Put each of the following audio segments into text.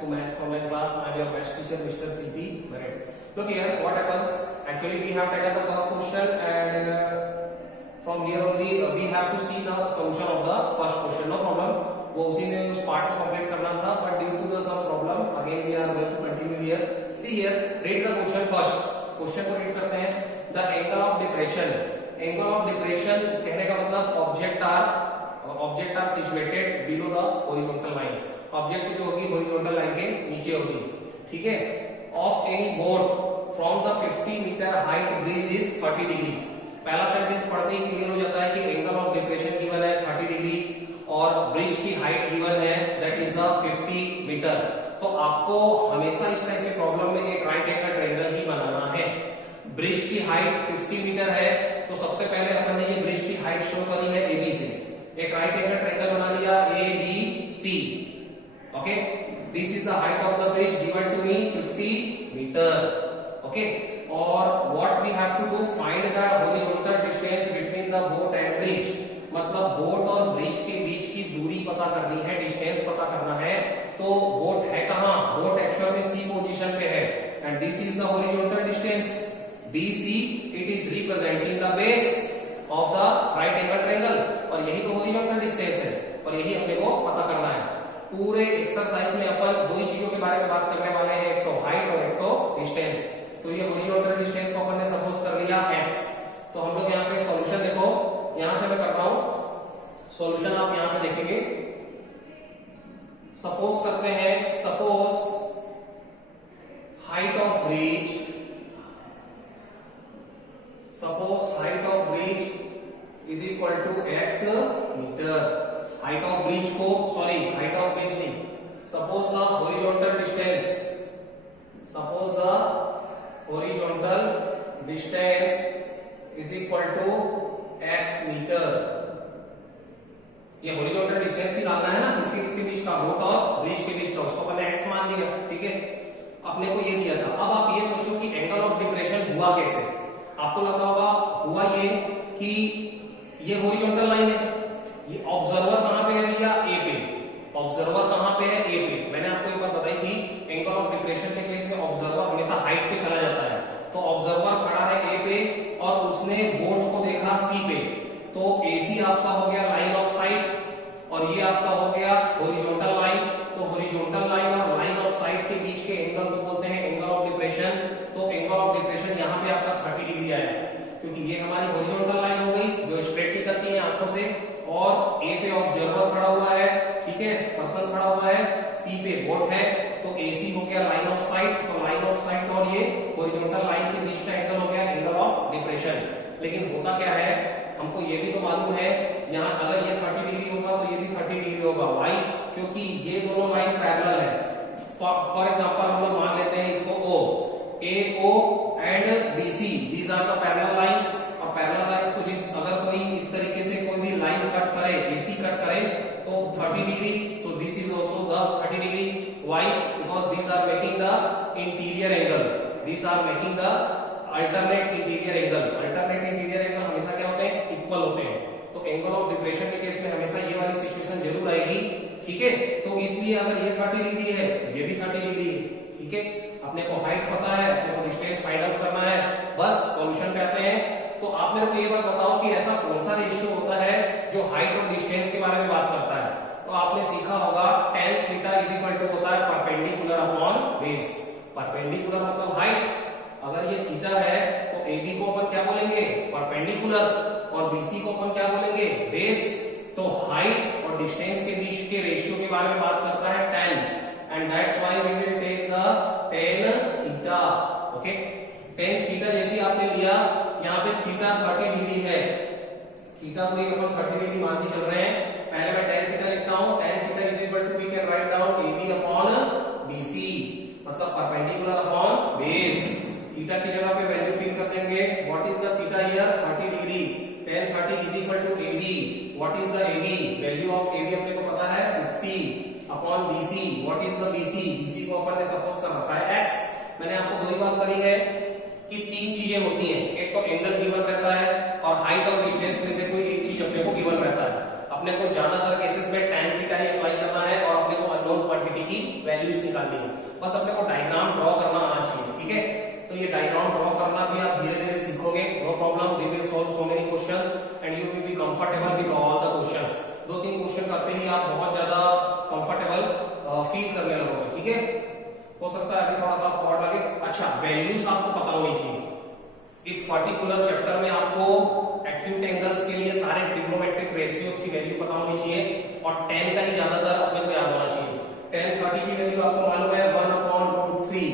to Maths Online class. I am your maths teacher, Mr. C.P. Barrett. Look here, what happens? Actually, we have taken the first question, and from here only we have to see the solution of the first question. No problem. वो उसी में उस part को complete करना था, but due to the some problem, again we are going to continue here. See here, read the question first. Question को read करते हैं. The angle of depression. Angle of depression कहने का मतलब object are situated below the horizontal line. Object जो होगी horizontal line के नीचे होगी. ठीक है. Of any boat from the 50 meter height breeze is 30 degree. पहला सेंटेंस पढ़ते ही क्लियर हो जाता है कि एंगल ऑफ डिप्रेशन गिवन है 30 डिग्री और ब्रिज की हाइट गिवन है दैट इज द 50 मीटर. तो आपको हमेशा इस टाइप के प्रॉब्लम में एक राइट एंगल ट्रायंगल ही बनाना है. ब्रिज की हाइट 50 मीटर है तो सबसे पहले अपन ने ये ब्रिज की हाइट शो करी है AB से. एक राइट एंगल ट्रायंगल बना लिया ABC. Okay, this is the height of the bridge given to me 50 metre. Okay, और what we have to do, find the horizontal distance between the boat and bridge. मतलब boat और bridge के बीच की दूरी पता करनी है, डिस्टेंस पता करना है. तो बोट है कहां? बोट एक्चुअल में C पोजीशन पे है and this is the horizontal distance BC. It is representing the base of the right angle triangle और यही तो हॉरिजॉन्टल डिस्टेंस है और यही अपने को पता करना है. पूरे एक्सरसाइज में अपन दो ही चीजों के बारे में बात करने वाले हैं, एक तो हाइट और एक तो डिस्टेंस. तो ये हॉरिजॉन्टल डिस्टेंस को अपन ने सपोज कर लिया x. तो हम लोग यहाँ पे सॉल्यूशन देखो, यहां से मैं कर रहा हूं सॉल्यूशन, आप यहां पे देखेंगे. सपोज करते हैं, suppose height of bridge, suppose height of bridge is equal to x metre. Height of bridge को, सॉरी हाइट ऑफ ब्रिज नहीं, suppose the horizontal distance, suppose the horizontal distance is equal to x metre. ये horizontal distance निकालना है ना, किसके बीच का, boat और bridge के बीच का, उसको अपन ने x मान लिया. ठीक है, अपने को ये दिया था. अब आप ये सोचो कि एंगल ऑफ डिप्रेशन हुआ कैसे. आपको लगा होगा हुआ ये कि ये हॉरिजॉन्टल लाइन है, ये ऑब्जर्वर कहां पे है भैया, A पे. ऑब्जर्वर कहां पे है, A पे. मैंने आपको एक बात बताई थी, एंगल ऑफ डिप्रेशन के केस में ऑब्जर्वर हमेशा हाइट पे चला जाता है. तो ऑब्जर्वर खड़ा है A पे और उसने बोट को देखा C पे. तो AC आपका हो गया लाइन ऑफ साइट और ये आपका हो गया हॉरिजॉन्टल लाइन. तो हॉरिजॉन्टल लाइन और लाइन ऑफ साइट के बीच के एंगल को बोलते हैं एंगल ऑफ डिप्रेशन. तो एंगल ऑफ डिप्रेशन यहाँ पे आपका 30 डिग्री आया क्योंकि ये हमारी हॉरिजॉन्टल लाइन हो गई जो स्ट्रेट निकलती है आंखों से और A पे ऑब्जर्वर खड़ा हुआ है. ठीक है, पर्सन खड़ा हुआ है, C पे बोट है. तो AC हो गया लाइन ऑफ साइट. तो लाइन ऑफ साइट और ये हॉरिजॉन्टल लाइन के बीच का एंगल हो गया एंगल ऑफ डिप्रेशन. लेकिन होता क्या है, हमको ये भी तो मालूम है यहाँ अगर ये 30 डिग्री होगा तो ये भी 30 डिग्री होगा. वाई? क्योंकि ये दोनों लाइन पैरेलल है. फॉर एग्जांपल हम लोग मान लेते हैं इसको O, AO and BC, these are the parallel lines. और पैरेलल लाइंस को जिस अगर कोई इस तरीके से कोई भी लाइन कट करे, AC कट करे तो 30 डिग्री. तो this is also the 30 degree. Why? Because these are making the interior angle, these are making the alternate interior angle. Alternate interior angle हमेशा क्या होते हैं, इक्वल होते हैं. तो एंगल ऑफ डिप्रेशन के केस में हमेशा ये वाली सिचुएशन जरूर आएगी. ठीक है, तो इसलिए अगर ये 30 डिग्री है तो ये भी 30 डिग्री है. ठीक है, अपने को हाइट पता है, अपने को डिस्टेंस फाइंड आउट करना है, बस सॉल्यूशन पे आते हैं. तो आप मेरे को ये बात बताओ कि ऐसा कौन सा रेशियो होता है जो हाइट और डिस्टेंस के बारे में बात करता है. तो आपने सीखा होगा tan theta is equal to होता है परपेंडिकुलर अपॉन बेस. परपेंडिकुलर मतलब हाइट. अगर ये थीटा है तो AB को अपन क्या बोलेंगे, परपेंडिकुलर, और BC को अपन क्या बोलेंगे, बेस. तो हाइट और डिस्टेंस के बीच के रेशियो के बारे में बात करता है tan, and that's why we will take the tan theta. Okay, tan theta जैसे आपने लिया, यहाँ पे थीटा 30 डिग्री है, थीटा को ही अपन 30 डिग्री मान के चल रहे हैं. पहले मैं tan थीटा लिखता हूं. tan theta is equal to we can write down AB upon BC, मतलब परपेंडिकुलर अपॉन बेस. थीटा की जगह पे वैल्यू फिल कर देंगे. What is the theta here, 30 degree. tan 30 is equal to AB. What is the AB, value of AB अपने को पता है 50 upon BC. What is the BC, BC को अपन ने सपोज कर रखा है x. मैंने आपको दो ही बात करी है कि तीन चीजें होती हैं, एक तो एंगल गिवन रहता है और हाइट और डिस्टेंस में से कोई एक चीज अपने को गिवन रहता है. अपने को ज्यादातर केसेस में tan थीटा ही अप्लाई करना है और अपने को अननोन क्वांटिटी की वैल्यूज निकालनी है। बस अपने को डायग्राम ड्रॉ करना आना चाहिए, ठीक है। तो ये डायग्राम ड्रॉ करना भी आप धीरे धीरे सीखोगे, no problem. We will solve so many questions and you will be comfortable with all the questions. 2-3 question करते ही आप बहुत ज्यादा कंफर्टेबल फील करने लगोगे, ठीक है। हो सकता है अभी थोड़ा सा ऑड लगे। अच्छा, वैल्यूज आपको पता होनी चाहिए। इस पर्टिकुलर चैप्टर में आपको एक्यूट एंगल्स के लिए सारे ट्रिग्नोमेट्रिक रेशियोज की वैल्यू पता होनी चाहिए और tan का ही ज्यादातर अपने को याद होना चाहिए। tan 30 की वैल्यू आपको मालूम है 1/√3।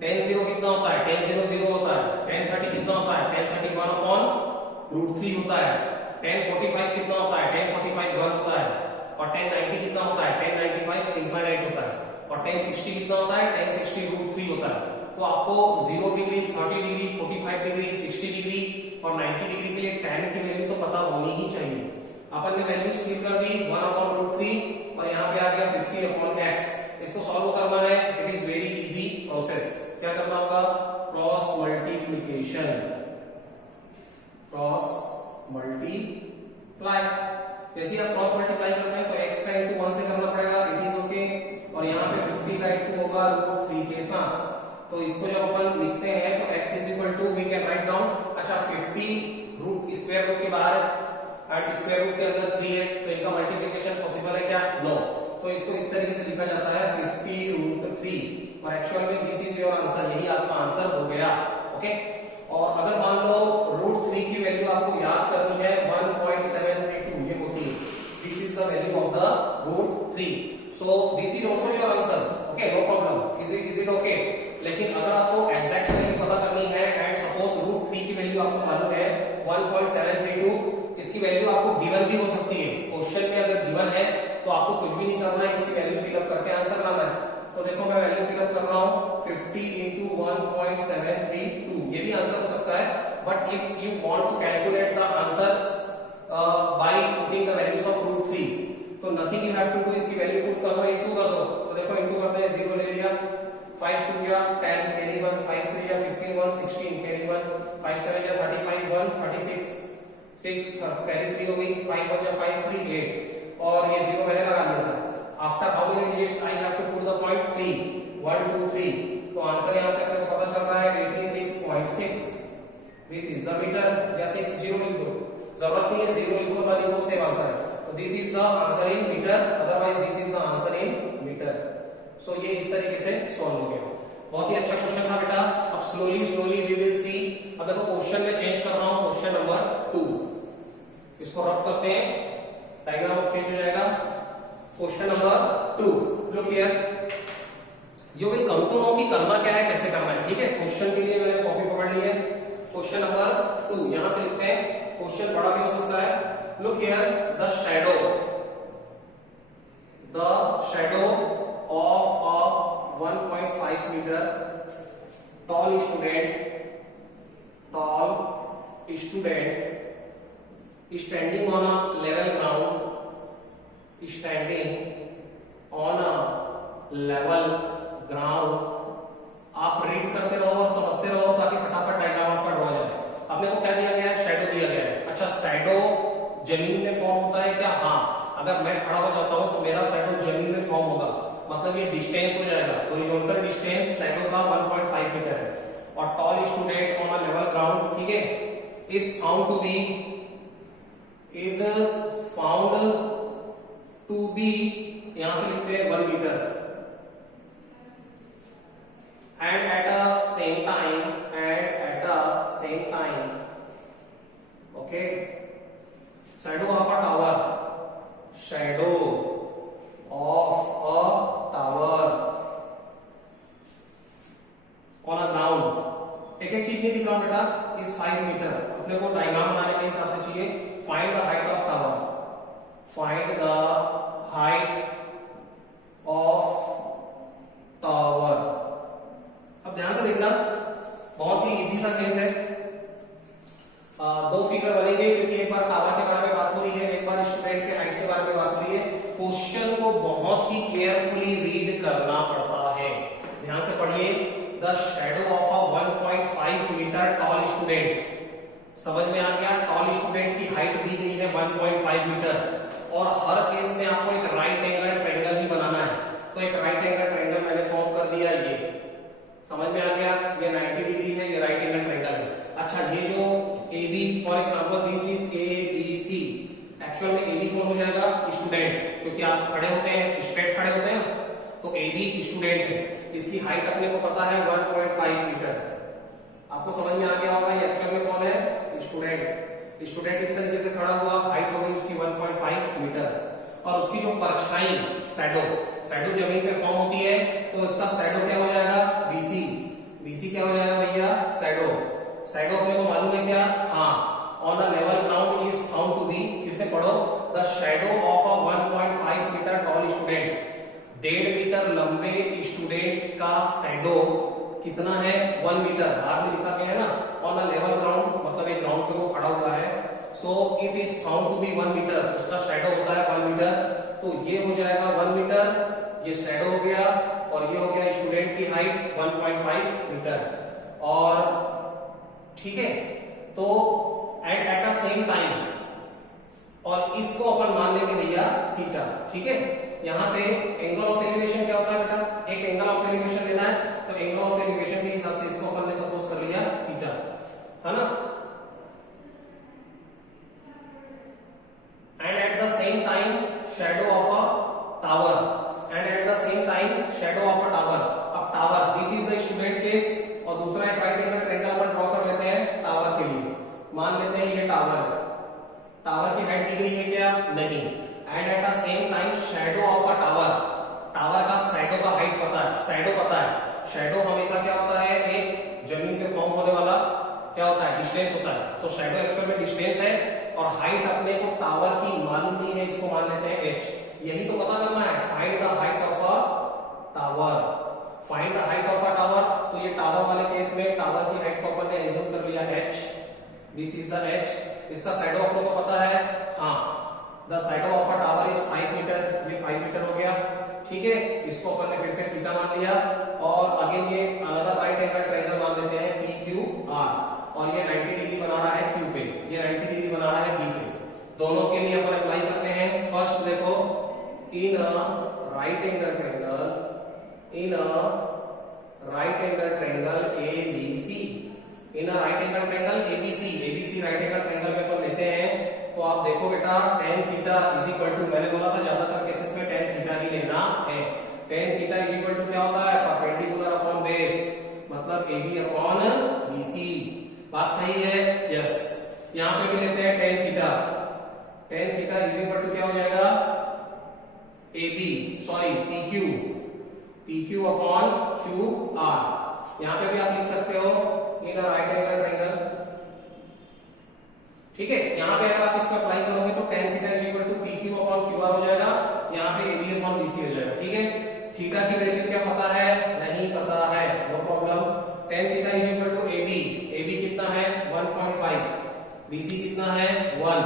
tan 0 कितना होता है? tan 0 0 होता है। tan 30 कितना होता है? tan 30 1/√3 होता है। tan 45 कितना होता है? tan 45 1 होता है। और tan 90 कितना होता है? tan 95 इनफाइनाइट होता है। और tan 60 कितना होता है? tan 60 √3 होता है। तो आपको 0 डिग्री, 30 डिग्री, 45 डिग्री, 60 डिग्री और 90 डिग्री के लिए tan की वैल्यू तो पता होनी ही चाहिए। अपन ने वैल्यूज फिल कर दी 1/√3 और यहाँ पे आ गया 50/x। इसको सॉल्व करना है, it is very easy process. क्या करना होगा? Cross multiplication, cross multiply. जैसे आप क्रॉस मल्टीप्लाई करते हैं तो x का इंटू 1 से करना पड़ेगा, इट इज ओके। और यहाँ पे 50 का इंटू होगा √3 के साथ। तो इसको जब अपन लिखते हैं तो x is equal to we can write down. अच्छा, 50 रूट स्क्वायर रूट के बाहर एंड स्क्वायर रूट के अंदर 3 है, तो इनका मल्टीप्लिकेशन पॉसिबल है क्या? नो। तो इसको इस तरीके से लिखा जाता है 50√3 और एक्चुअल में दिस इज योर आंसर। यही आपका आंसर हो गया, ओके। और अगर मान लो √3 की वैल्यू आपको याद करनी है 1.732 ये होती है। This is the value of the √3। So this is also your answer, okay, no problem. Is it okay? लेकिन अगर आपको एग्जैक्ट वैल्यू पता करनी है एंड सपोज √3 की वैल्यू आपको मालूम है 1.732, इसकी वैल्यू आपको गिवन भी हो सकती है। क्वेश्चन में अगर गिवन है तो आपको कुछ भी नहीं करना है, इसकी वैल्यू फिलअप करके आंसर लाना है। तो देखो मैं वैल्यू फिलअप कर रहा हूं 50 into 1.732, ये भी आंसर हो सकता है। But if you want to calculate the answers by putting the values of √3 तो nothing you have to do, इसकी वैल्यू पुट कर दो, इनटू कर दो। तो देखो इनटू करते हैं, 0 ले लिया, 5 2 या 10 कैरी 1, 5 3 या 15 1 16 कैरी 1, 5 7 या 35 1 36 6 कैरी 3 हो गई, 5 1 या 5 3 8 और ये 0 मैंने लगा दिया था। After how many digits I have to put the point 3 1 2 3। तो आंसर यहां से आपको पता चल रहा है 86.6। दिस इज द मीटर या 6 0 लिख दो, जरूरत नहीं है 0 लिखो ना लिखो, सेम आंसर है। तो this is the answer in metre, otherwise this is the answer in metre. So ये इस तरीके से सॉल्व हो गया। बहुत ही अच्छा क्वेश्चन था बेटा। अब slowly slowly we will see. अब देखो क्वेश्चन में चेंज कर रहा हूं, क्वेश्चन नंबर 2। इसको रब करते हैं, डायग्राम चेंज हो जाएगा। Question number 2, look here, you will come to know कि करना क्या है, कैसे करना है, ठीक है। क्वेश्चन के लिए मैंने कॉपी पकड़ ली है। क्वेश्चन नंबर 2 यहां पे लिखते हैं, क्वेश्चन बड़ा भी हो सकता है। Look here, the shadow of a 1.5 meter tall student standing on a level ground। आप रीड करते रहो और समझते रहो ताकि फटाफट डायग्राम आपका ड्रॉ हो जाए। अपने को क्या दिया गया है? शैडो दिया गया है। अच्छा, शैडो जमीन में फॉर्म होता है क्या? हाँ, अगर मैं खड़ा हो जाता हूं तो मेरा शैडो जमीन में फॉर्म होगा, मतलब ये डिस्टेंस हो जाएगा। हॉरिजॉन्टल डिस्टेंस शैडो का 1.5 मीटर है। और tall student on a level ground, ठीक है, इज फाउंड टू बी यहां पे लिखते हैं 1 metre and at the same time okay, shadow of a tower on a ground। एक चीज नहीं दिख रहा बेटा, इस 5 मीटर अपने को डायग्राम बनाने के हिसाब से चाहिए। Find the height of tower, find the height of tower. अब ध्यान से देखना, बहुत ही इजी सा केस है। 2 फिगर बनेंगे क्योंकि एक बार टावर के बारे में बात हो रही है, एक बार स्टूडेंट के हाइट के बारे में बात हो रही है। क्वेश्चन को बहुत ही केयरफुली रीड करना पड़ता है। ध्यान से पढ़िए, the shadow of a 1.5 metre tall student. समझ में आ गया? टॉल स्टूडेंट की हाइट दी गई है 1.5 मीटर और हर केस में आपको एक राइट एंगल ट्रायंगल ही बनाना है। तो एक राइट एंगल ट्रायंगल मैंने फॉर्म कर दिया, ये समझ में आ गया, ये 90 डिग्री है, ये राइट एंगल ट्रायंगल है। अच्छा ये जो AB for example this is ABC, actual में AB कौन हो जाएगा, स्टूडेंट, क्योंकि आप खड़े होते हैं स्ट्रेट खड़े होते हैं, तो AB स्टूडेंट है, इसकी हाइट अपने को पता है 1.5 मीटर। आपको समझ में आ गया होगा ये एक्चुअल में कौन है, स्टूडेंट। स्टूडेंट इस तरीके से खड़ा हुआ, हाइट हो गई उसकी 1.5 मीटर, और उसकी जो परछाई शैडो, शैडो जमीन पे फॉर्म होती है, तो इसका शैडो क्या हो जाएगा, BC। BC क्या हो जाएगा भैया, शैडो। शैडो अपने को मालूम है क्या, हाँ, on a level ground is found to be, फिर से पढ़ो, the shadow of a 1.5 metre tall student, 1.5 metre लंबे स्टूडेंट का शैडो कितना है, 1 मीटर। बाद में लिखा गया है ना, ऑन अ लेवल ग्राउंड, मतलब एक ग्राउंड पे वो खड़ा हुआ है, so it is found to be 1 metre, उसका शैडो होता है 1 मीटर। तो ये हो जाएगा 1 मीटर, ये शैडो हो गया, और ये हो गया स्टूडेंट की हाइट 1.5 मीटर। और ठीक है, तो एट अ सेम टाइम, और इसको अपन मान लेंगे भैया थीटा, ठीक है। यहाँ पे एंगल ऑफ एलिवेशन क्या होता है बेटा, एक एंगल ऑफ एलिवेशन लेना है, तो एंगल ऑफ एलिवेशन के हिसाब से इसको अपन ने सपोज कर लिया थीटा, है ना। And at the same time shadow of a tower, and at the same time shadow of a tower. अब tower, this is the student case, और दूसरा एक राइट एंगल ट्रायंगल अपन ड्रॉ कर लेते हैं टावर के लिए। मान लेते हैं ये टावर है, टावर की हाइट दी गई है क्या, नहीं। And at the same time shadow of a tower, tower का शैडो का हाइट पता है, शैडो पता है। शैडो हमेशा क्या होता है, एक जमीन पे फॉर्म होने वाला क्या होता है, डिस्टेंस होता है, तो शैडो एक्चुअल में डिस्टेंस है, और हाइट अपने को टावर की मालूम नहीं है, इसको मान लेते हैं h। यही तो पता करना है, find the height of a tower, find the height of a tower. तो ये टावर वाले केस में टावर की हाइट को अपन ने एज्यूम कर लिया h, this is the h। इसका शैडो आप लोगों को पता है, हाँ, the shadow of a tower is 5 metre, ये 5 मीटर हो गया, ठीक है। इसको अपन ने फिर से थीटा मान लिया, और अगेन ये अनदर राइट एंगल ट्रायंगल मान लेते हैं PQR, और ये 90 डिग्री बना रहा है Q पे, ये 90 डिग्री बना रहा है B पे। दोनों के लिए अपन अप्लाई करते हैं। फर्स्ट देखो, in a right angle triangle, in a right angle triangle ABC, in a right angle triangle ABC, ABC right angle triangle में अपन लेते हैं, तो आप देखो बेटा tan theta is equal to, मैंने बोला था ज्यादातर केसेस में tan थीटा ही लेना है। tan theta is equal to क्या होता है, परपेंडिकुलर अपॉन बेस, मतलब AB अपॉन BC। बात सही है, यस। यहां पे भी लेते हैं tan theta, tan theta is equal to क्या हो जाएगा, PQ अपॉन QR। यहां पे भी आप लिख सकते हो इन राइट एंगल ट्रायंगल, ठीक है। यहां पे अगर आप इसको अप्लाई करोगे तो tan theta is equal to PQ upon QR हो जाएगा, यहां पे AB अपॉन BC हो जाएगा, ठीक है। थीटा की वैल्यू क्या पता है, नहीं पता है, no problem. tan theta is equal to AB कितना है 1.5, BC कितना है 1,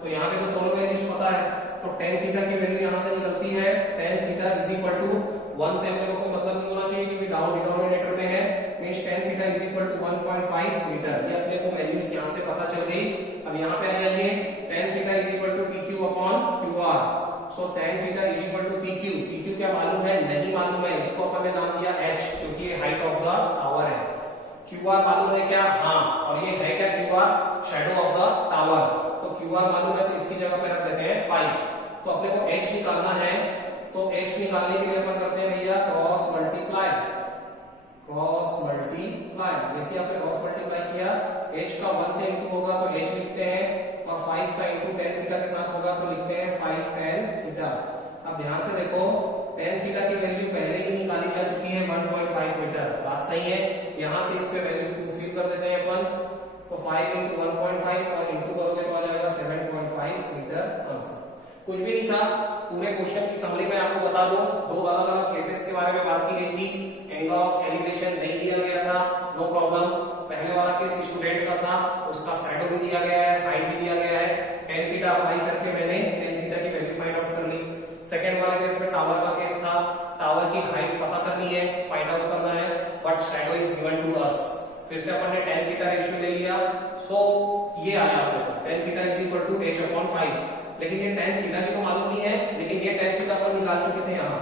तो यहां पे तो दोनों वैल्यूज पता है, तो tan थीटा की वैल्यू यहां से निकलती है, tan theta is equal to 1 से अपने को कोई मतलब नहीं होना चाहिए, क्योंकि डाउन डिनोमिनेटर में है, means tan theta is equal to 1.5 metre. ये अपने को वैल्यूज यहां से पता चल गई। अब यहां पे आ जाइए, tan theta is equal to PQ upon QR, so tan theta is equal to PQ क्या मालूम है, नहीं मालूम है, इसको अपन ने नाम दिया h, क्योंकि ये हाइट ऑफ द टावर है। QR मालूम है क्या, हाँ, और ये है क्या QR, shadow of the tower, तो QR मालूम है, तो इसकी जगह पे रख देते हैं 5। तो अपने को h निकालना है, तो h निकालने के लिए अपन करते हैं भैया क्रॉस मल्टीप्लाई, जैसे आपने क्रॉस मल्टीप्लाई किया, h का 1 से इंटू होगा तो h लिखते हैं, और 5 का इंटू tan थीटा के साथ होगा तो लिखते हैं 5 tan थीटा। अब ध्यान से देखो, tan थीटा की वैल्यू पहले ही निकाली जा चुकी है 1.5 मीटर, बात सही है। यहां से इस पे वैल्यू फिल कर देते हैं अपन, तो 5 इंटू 1.5 और इंटू करोगे तो आ जाएगा 7.5 मीटर आंसर। कुछ भी नहीं था, पूरे क्वेश्चन की समरी में आपको बता दूं, दो अलग अलग केसेस के बारे में बात की गई थी। एंगल ऑफ एलिवेशन नहीं दिया गया था, नो प्रॉब्लम। पहले वाला केस स्टूडेंट का था, उसका शैडो भी दिया गया है, हाइट भी दिया गया है, tan थीटा अप्लाई करके मैंने tan थीटा की वैल्यू फाइंड आउट कर ली। सेकंड वाले केस में टावर का केस था, टावर की हाइट पता करनी है, फाइंड आउट करना है, but shadow is given to us. फिर से अपन ने tan थीटा रेशियो ले लिया, सो ये आया tan theta is equal to h/5। लेकिन ये tan थीटा की तो मालूम नहीं है, लेकिन ये tan थीटा अपन निकाल चुके थे यहाँ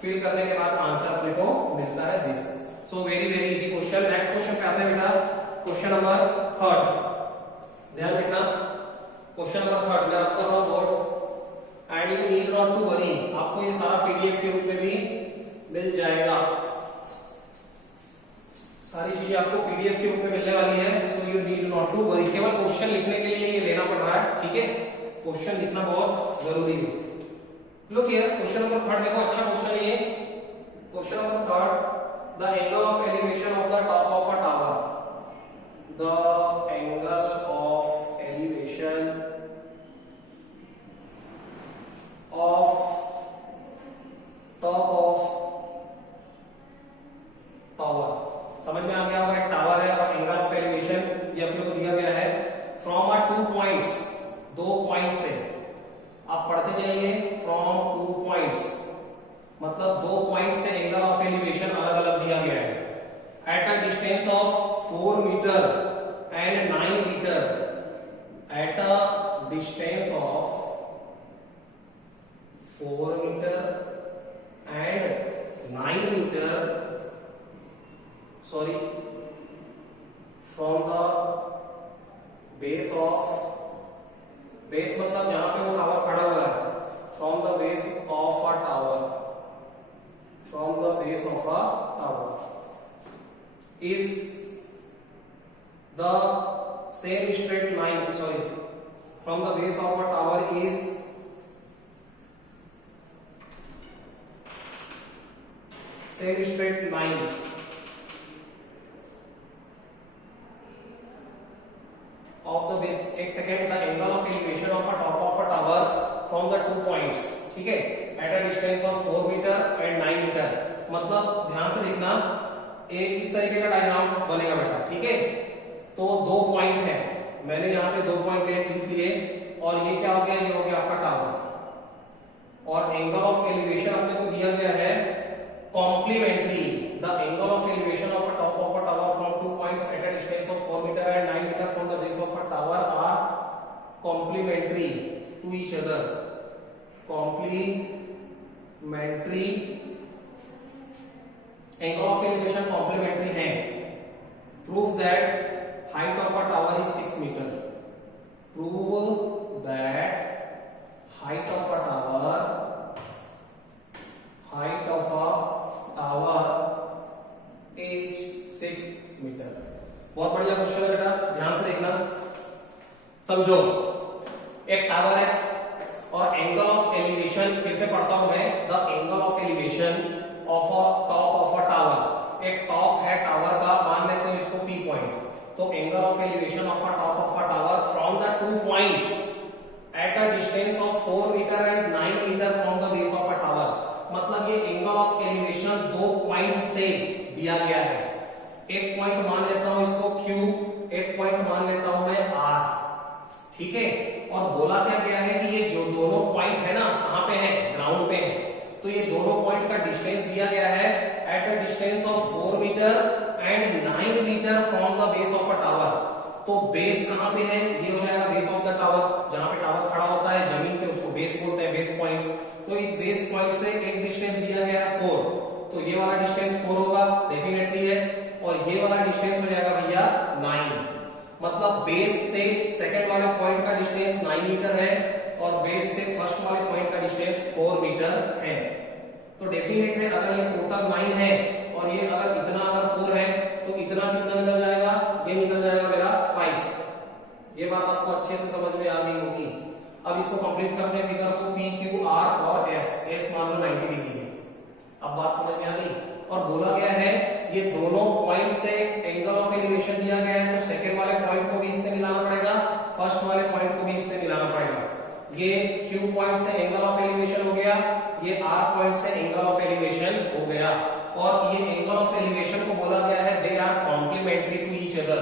फिल करने के बाद आंसर अपने को मिलता है this. So very very easy question. Next question पे आते हैं बेटा, क्वेश्चन नंबर 3। ध्यान रखना, क्वेश्चन नंबर 3 मैं आपको कर रहा हूं board and you need not to worry, आपको ये सारा पीडीएफ के रूप में भी मिल जाएगा, सारी चीजें आपको पीडीएफ के रूप में मिलने वाली है। So you need not to worry, केवल क्वेश्चन लिखने के लिए ये लेना पड़ रहा है, ठीक है, क्वेश्चन लिखना बहुत जरूरी है। लुक हियर, क्वेश्चन नंबर 3 देखो, अच्छा क्वेश्चन है ये। Question number 3, the angle of elevation of the top of a tower, the angle of elevation of top of tower. समझ में आ गया होगा, एक टावर है और एंगल ऑफ एलिवेशन ये अपने को दिया गया है फ्रॉम अ 2 पॉइंट्स, 2 पॉइंट से। आप पढ़ते जाइए, फ्रॉम 2 पॉइंट्स मतलब 2 पॉइंट से एंगल ऑफ एलिवेशन अलग अलग दिया गया है at a distance of 4 metre and 9 metre, at a distance of 4 metre and 9 metre, sorry, from the base of, base मतलब जहां पे वो टावर खड़ा हुआ है, from the base of a tower, from the base of a tower is the same straight line, sorry, from the base of a tower is same straight line of the base, एक second, the angle of elevation of a top of a tower from the 2 points, ठीक है, at a distance of 4 meter and 9 meter। मतलब ध्यान से देखना, एक इस तरीके का डायग्राम बनेगा बेटा, ठीक है। तो 2 पॉइंट है, मैंने यहाँ पे 2 पॉइंट लिख लिए और ये क्या हो गया, ये हो गया आपका टावर, और एंगल ऑफ एलिवेशन अपने को दिया गया है complementary, the angle of elevation of a top of a tower from 2 points at a distance of 4 meter and 9 meter from the base of a tower are complementary to each other, complementary, angle of elevation complementary है। prove that height of a tower is 6 meter, prove that height of a tower, height of a tower is 6 metre. बहुत बढ़िया question है बेटा, ध्यान से देखना, समझो, एक टावर है और एंगल ऑफ एलिवेशन, फिर से पढ़ता हूं मैं, the angle of elevation of a top of a tower, एक टॉप है टावर का, मान लेते हैं इसको P पॉइंट, तो angle of elevation of a top of a tower from the 2 points at a distance of 4 metre and 9 metre from the base of a tower. मतलब ये एंगल ऑफ एलिवेशन 2 पॉइंट से दिया गया है। एक point मान लेता हूं इसको Q, एक पॉइंट मान लेता हूं मैं R, ठीक है। और बोला क्या गया है कि ये जो दोनों पॉइंट है ना, कहां पे है, ग्राउंड पे है, तो ये दोनों पॉइंट का डिस्टेंस दिया गया है at a distance of 4 metre and 9 metre from the base of a tower. तो बेस कहां पे है, ये हो जाएगा बेस ऑफ द टावर, जहां पे टावर खड़ा होता है जमीन पे, उसको बेस बोलते हैं, बेस पॉइंट। तो इस बेस पॉइंट से एक डिस्टेंस दिया गया है 4, तो ये वाला डिस्टेंस 4 होगा डेफिनेटली है, और ये वाला डिस्टेंस हो जाएगा भैया 9। मतलब बेस से सेकंड वाले पॉइंट का डिस्टेंस 9 मीटर है और बेस से फर्स्ट वाले पॉइंट का डिस्टेंस 4 मीटर है। तो डेफिनेट है, अगर ये टोटल 9 है और ये अगर इतना अगर 4 है तो इतना कितना निकल जाएगा, ये निकल जाएगा मेरा 5। ये बात आपको अच्छे से समझ में आ गई होगी। अब इसको कंप्लीट करते हैं फिगर को, P, Q, R और S मान लो 90 डिग्री है। अब बात समझ में आ गई। और बोला गया है ये दोनों पॉइंट से एंगल ऑफ एलिवेशन दिया गया है, तो सेकंड वाले पॉइंट को भी इससे मिलाना पड़ेगा, फर्स्ट वाले पॉइंट को भी इससे मिलाना पड़ेगा। ये Q पॉइंट से एंगल ऑफ एलिवेशन हो गया, ये R पॉइंट से एंगल ऑफ एलिवेशन हो गया, और ये एंगल ऑफ एलिवेशन को बोला गया है they are complementary to each other.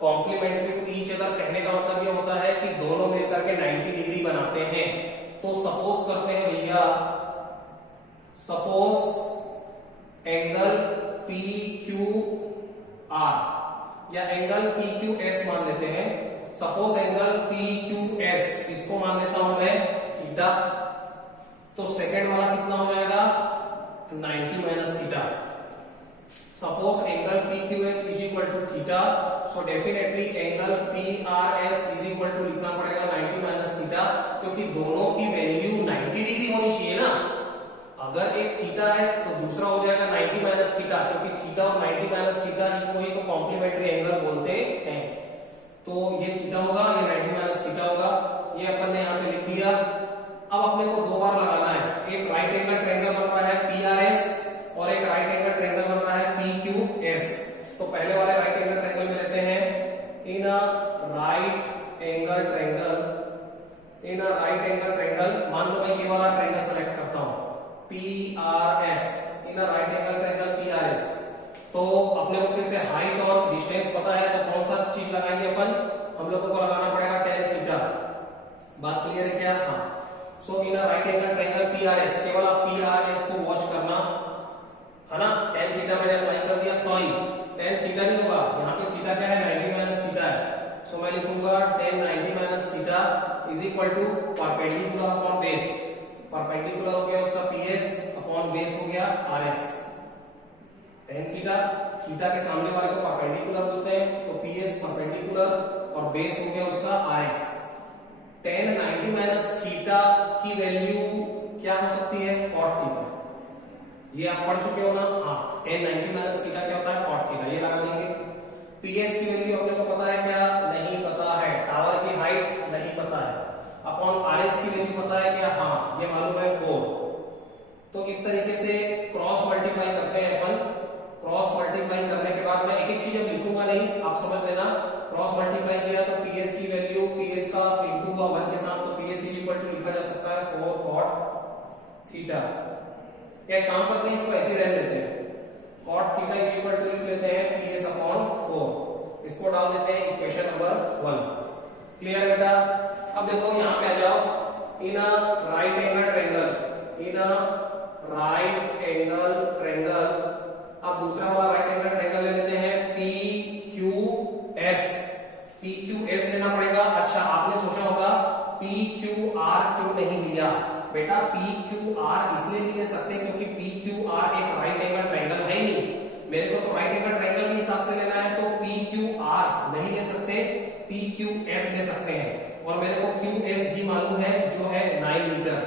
Complementary to each other कहने का मतलब ये होता है कि दोनों मिलकर के 90 डिग्री बनाते हैं। तो सपोज करते हैं भैया, सपोज एंगल PQR या एंगल PQS मान लेते हैं। सपोज एंगल PQS, इसको मान लेता हूं मैं थीटा, तो सेकंड वाला कितना हो जाएगा 90 minus theta. Suppose angle PQS is equal to theta, so definitely angle PRS is equal to लिखना पड़ेगा 90 minus theta, क्योंकि दोनों की वैल्यू 90 डिग्री होनी चाहिए ना। अगर एक थीटा है तो दूसरा हो जाएगा 90 माइनस थीटा, क्योंकि थीटा और 90 माइनस थीटा को ही तो कॉम्प्लीमेंट्री एंगल बोलते हैं। तो ये थीटा होगा, ये 90 माइनस थीटा होगा, ये अपन ने यहाँ पे लिख दिया। अब अपने को दो बार लगाना है, एक राइट एंगल ट्रायंगल बन रहा है PRS और एक राइट एंगल ट्रायंगल बन रहा है PQS। तो पहले वाले राइट एंगल ट्रायंगल में लेते हैं in a right angle triangle, in a right angle triangle, मान लो मैं ये वाला ट्रायंगल सेलेक्ट करता हूं PRS, in a right angle triangle PRS। तो अपने को फिर से हाइट और डिस्टेंस पता है, तो कौन सा चीज लगाएंगे अपन, हम लोगों को लगाना पड़ेगा tan थीटा। बात क्लियर है क्या? हाँ। So in a right angle triangle PRS, केवल आप PRS को वॉच करना है ना। tan थीटा मैंने अप्लाई कर दिया, सॉरी tan थीटा नहीं होगा, यहाँ पे थीटा क्या है 90 माइनस थीटा है। सो मैं लिखूंगा tan 90 minus theta is equal to perpendicular upon base, perpendicular हो गया उसका PS अपॉन बेस हो गया RS। tan थीटा, थीटा के सामने वाले को परपेंडिकुलर बोलते हैं, तो PS परपेंडिकुलर और बेस हो गया उसका RS। tan 90 माइनस थीटा की वैल्यू क्या हो सकती है, cot थीटा। ये आप पढ़ चुके हो ना। हाँ, tan 90 माइनस थीटा क्या होता है, cot थीटा, ये लगा देंगे। PS की वैल्यू अपने को पता है क्या, नहीं पता है। टावर की हाइट नहीं पता है। अपॉन RS की वैल्यू पता है क्या, हाँ, ये मालूम है 4। तो इस तरीके से क्रॉस मल्टीप्लाई करते हैं अपन। क्रॉस मल्टीप्लाई करने के बाद मैं एक एक चीज अब लिखूंगा नहीं, आप समझ लेना। क्रॉस मल्टीप्लाई किया तो PS की वैल्यू, PS का इंटू का 1 के साथ, तो PS इज इक्वल टू लिखा जा सकता है 4 cot थीटा। क्या काम करते हैं, इसको ऐसे रहने देते हैं, cot theta is equal to लिख लेते हैं PS अपॉन 4। इसको डाल देते हैं इक्वेशन नंबर 1। क्लियर है बेटा? अब देखो यहाँ पे आ जाओ, in a right angle triangle, in a right angle triangle. अब दूसरा वाला राइट एंगल ट्रायंगल ले लेते हैं PQS। PQS लेना पड़ेगा। अच्छा, आपने सोचा होगा PQR क्यों नहीं लिया बेटा? PQR इसलिए नहीं ले सकते क्योंकि PQR एक राइट एंगल ट्रायंगल है ही नहीं। मेरे को तो राइट एंगल ट्रायंगल के हिसाब से लेना है, तो PQR नहीं ले सकते, PQS ले सकते हैं। और मेरे को QS भी मालूम है जो है 9 metre.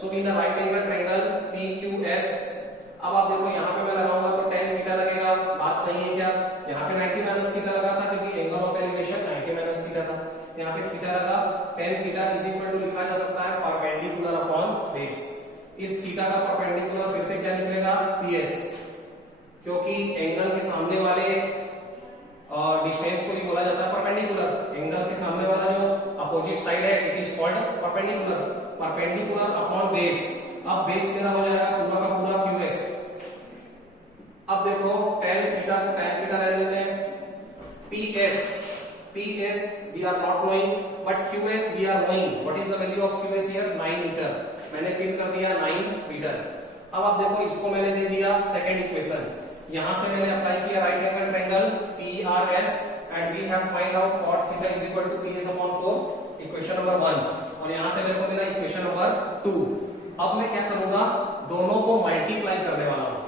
So in the right angle triangle PQS। अब आप देखो यहाँ पे मैं लगाऊंगा तो tan थीटा लगेगा। बात सही है क्या? यहाँ पे 90 माइनस थीटा लगा था क्योंकि angle of elevation 90 minus theta था। यहाँ पे थीटा लगा, tan theta is equal to लिखा जा सकता है परपेंडिकुलर अपॉन बेस। इस थीटा का परपेंडिकुलर फिर से क्या निकलेगा, PS, क्योंकि एंगल के सामने वाले डिस्टेंस को ही बोला जाता है परपेंडिकुलर। एंगल के सामने वाला जो अपोजिट साइड है it is called perpendicular. Perpendicular upon base. अब बेस मेरा हो जाएगा पूरा का पूरा QS। अब देखो tan थीटा को tan थीटा रहने देते हैं। PS we are not knowing, but QS we are knowing. What is the value of QS here? 9 metre. मैंने फिल कर दिया 9 मीटर। अब आप देखो इसको मैंने दे दिया सेकंड इक्वेशन। यहां से मैंने अप्लाई किया right angle triangle PRS and we have find out cot theta is equal to PS upon 4, equation number 1। और यहां से मेरे को मिला इक्वेशन नंबर 2। अब मैं क्या करूंगा, दोनों को मल्टीप्लाई करने वाला हूं।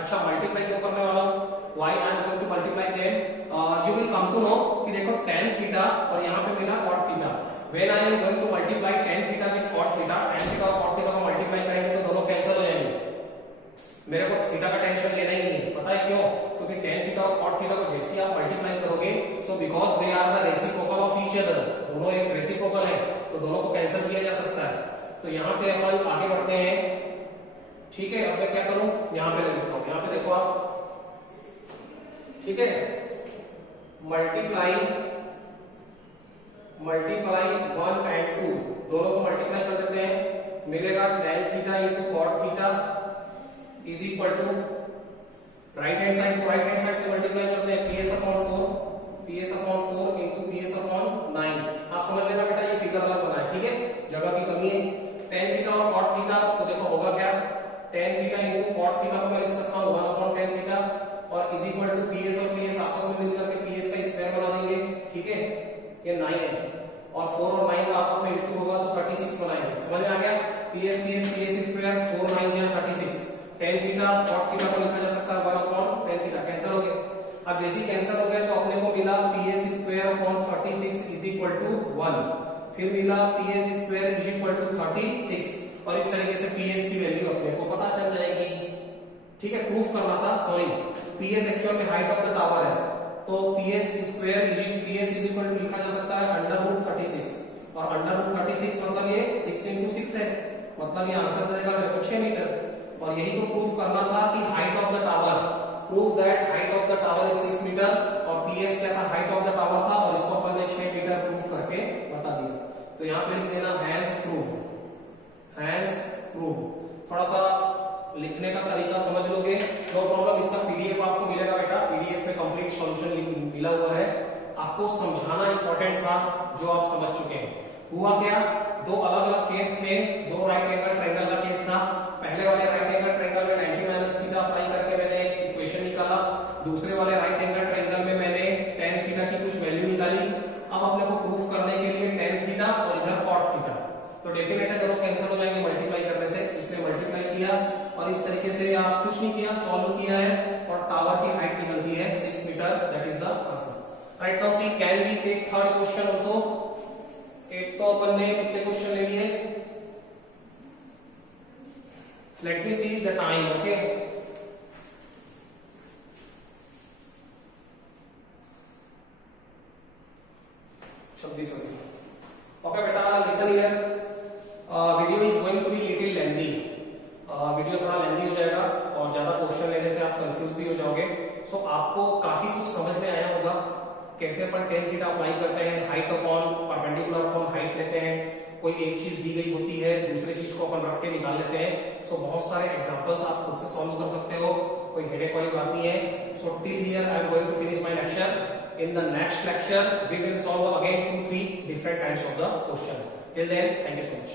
अच्छा, मल्टीप्लाई क्यों करने वाला हूं? Why I am going to multiply them? You will come to know कि देखो tan थीटा और यहाँ पे मिला cot theta. When I am going to multiply tan theta with cot theta, tan theta और cot थीटा को multiply करेंगे तो दोनों कैंसिल हो जाएंगे। मेरे को थीटा का टेंशन लेना ही नहीं है। पता है क्यों? क्योंकि tan थीटा और cot थीटा को जैसे आप मल्टीप्लाई करोगे, so because they are the reciprocal of each other, दोनों एक रेसिप्रोकल है, तो दोनों को कैंसिल किया जा सकता है। तो यहाँ से अपन आगे बढ़ते हैं। ठीक है, अब मैं क्या करूं, यहाँ पे ले लेता हूं। यहाँ पे देखो आप, ठीक है, मल्टीप्लाई 1 एंड 2 दोनों को मल्टीप्लाई कर देते हैं। मिलेगा tan theta into cot theta is equal to right hand side को राइट हैंड साइड से मल्टीप्लाई करते हैं PS upon 4 into PS upon 9। आप समझ लेना बेटा, ये फिगर अलग बना है, ठीक है, जगह की कमी है। tan थीटा और cot थीटा, तो देखो होगा क्या, tan theta into cot theta को मैं लिख सकता हूँ 1 अपॉन tan थीटा और इज इक्वल टू PS और PS आपस में मिलकर के PS का स्क्वायर बना देंगे। ठीक है, ये 9 है और 4 और 9 का आपस में इंटू होगा तो 36 बनाएंगे। समझ में आ गया? PS square 4 9 36। tan theta cot theta को लिखा जा सकता है 1/tan थीटा, कैंसिल हो गए। अब जैसे ही कैंसिल हो गए तो अपने को मिला PS square upon 36 is equal to 1, फिर मिला PS square is equal to 36, और इस तरीके से PS की वैल्यू अपने को पता चल जाएगी। ठीक है, प्रूफ करना था, सॉरी PS एक्चुअल में हाइट ऑफ द टावर है, तो PS square PS is equal to लिखा जा सकता है √36, और √36 मतलब ये 6 × 6 है, मतलब ये आंसर देगा मेरे को 6 मीटर। और यही तो प्रूफ करना था कि height of the tower, proof that height of the tower is 6 metre, और PS क्या था, हाइट ऑफ द टावर था, और इसको अपन ने 6 मीटर प्रूफ करके बता दिया। तो यहाँ पे लिख देना हैज प्रूव, हैज प्रूव। थोड़ा सा लिखने का तरीका समझ लोगे, नो प्रॉब्लम। इसका PDF आपको मिलेगा बेटा, PDF में कंप्लीट सॉल्यूशन मिला हुआ है। आपको समझाना इंपॉर्टेंट था, जो आप समझ चुके हैं। हुआ क्या, दो अलग अलग केस थे, दो राइट एंगल ट्रायंगल का केस था। पहले वाले राइट एंगल ट्रायंगल में 90 - थीटा अप्लाई करके मैंने इक्वेशन निकाला, दूसरे वाले राइट एंगल ट्रायंगल में मैंने tan थीटा की कुछ वैल्यू निकाली। अब अपने को प्रूफ करने के लिए tan थीटा और इधर cot थीटा, तो डेफिनेट है दोनों कैंसिल हो जाएंगे मल्टीप्लाई करने से, इसलिए मल्टीप्लाई किया, और इस तरीके से आप कुछ नहीं किया, सॉल्व किया है, और टावर की हाइट निकलती है 6 metre, that is the answer. Right now see, can we take third question also. एक तो अपन ने कितने क्वेश्चन ले लिए, let me see the time, okay. Okay बेटा, listen here, video is going to be little lengthy, video थोड़ा lengthy हो जाएगा, और ज्यादा क्वेश्चन लेने से आप कंफ्यूज भी हो जाओगे। सो आपको काफी कुछ समझ में आया होगा, कैसे अपन tan थीटा अप्लाई करते हैं, height upon perpendicular upon height लेते हैं, कोई एक चीज दी गई होती है, दूसरी चीज को अपन रख के निकाल लेते हैं। सो बहुत सारे एग्जांपल्स आप खुद से सॉल्व कर सकते हो, कोई हेडेक वाली बात नहीं है। So till here I am going to finish my lecture. In the next lecture we will solve again 2-3 different kinds of the question. Till then, thank you so much.